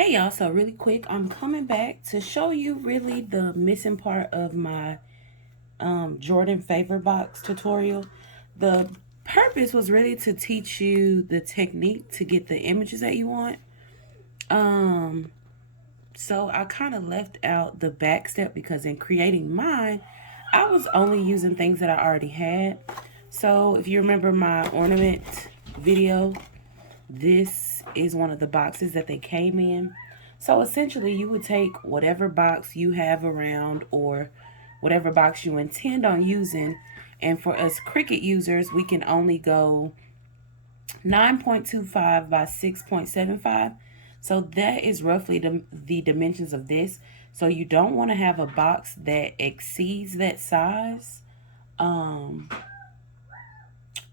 Hey y'all, so really quick, I'm coming back to show you really the missing part of my Jordan favor box tutorial. The purpose was really to teach you the technique to get the images that you want. So I kind of left out the back step because in creating mine, I was only using things that I already had. So if you remember my ornament video, this is one of the boxes that they came in. So essentially you would take whatever box you have around or whatever box you intend on using. And for us Cricut users, we can only go 9.25 by 6.75. So that is roughly the dimensions of this. So you don't want to have a box that exceeds that size.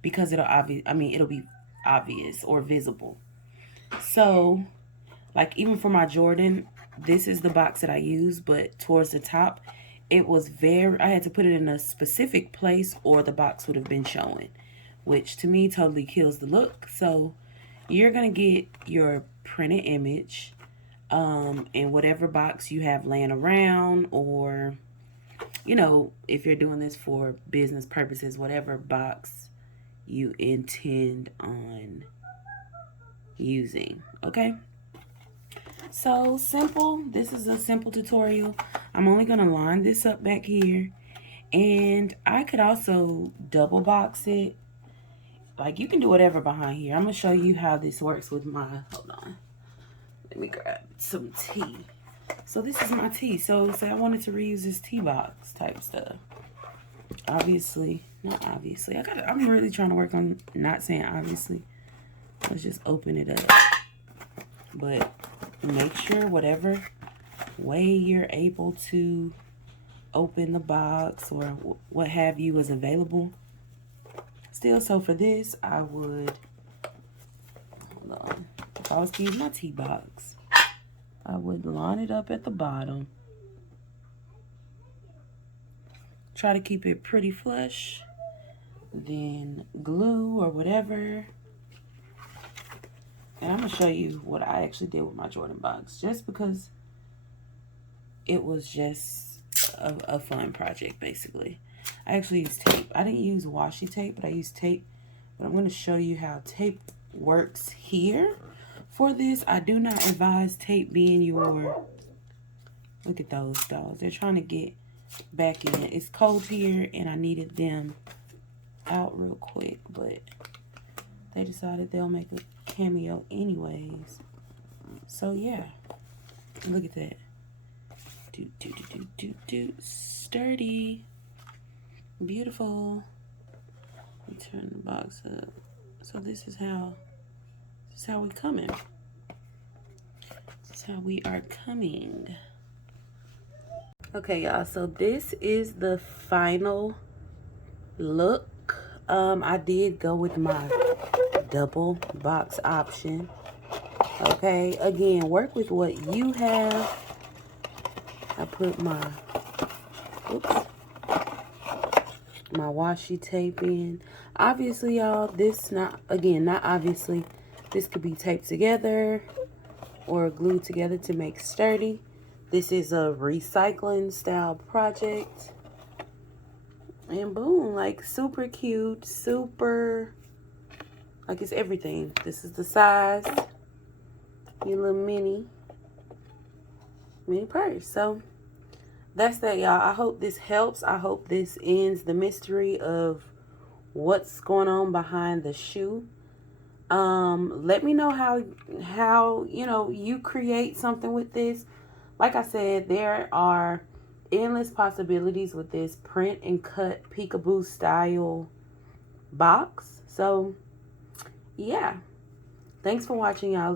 Because it'll be obvious or visible. So, like even for my Jordan, this is the box that I use, but towards the top, I had to put it in a specific place or the box would have been showing, which to me totally kills the look. So you're going to get your printed image in whatever box you have laying around, or, if you're doing this for business purposes, whatever box you intend on using. Okay, so simple. This is a simple tutorial. I'm only going to line this up back here, and I could also double box it. Like, you can do whatever behind here. I'm going to show you how this works with my, hold on, let me grab some tea. So this is my tea. So say I wanted to reuse this tea box type stuff. Obviously, not obviously. I'm really trying to work on not saying obviously. Let's just open it up. But make sure whatever way you're able to open the box or what have you is available. Still, so for this, I would, hold on, if I was to use my tea box, I would line it up at the bottom. Try to keep it pretty flush. Then glue or whatever. And I'm going to show you what I actually did with my Jordan box, just because it was just a fun project, basically. I actually used tape. I didn't use washi tape, but I used tape. But I'm going to show you how tape works here. For this, I do not advise tape being your... Look at those dogs. They're trying to get back in. It's cold here, and I needed them out real quick, but they decided they'll make a cameo anyways. So, yeah. Look at that. Sturdy. Beautiful. Let me turn the box up. So this is how we coming. This is how we are coming. Okay, y'all. So this is the final look. I did go with my double box option. Okay, again, work with what you have. I put my washi tape in. Obviously, y'all, this not obviously, this could be taped together or glued together to make sturdy. This is a recycling style project. And boom, like super cute, super, like it's everything. This is the size, your little mini purse. So that's that, y'all. I hope this helps. I hope this ends the mystery of what's going on behind the shoe. Let me know how you create something with this. Like I said, there are endless possibilities with this print and cut peekaboo style box. So yeah, thanks for watching, y'all.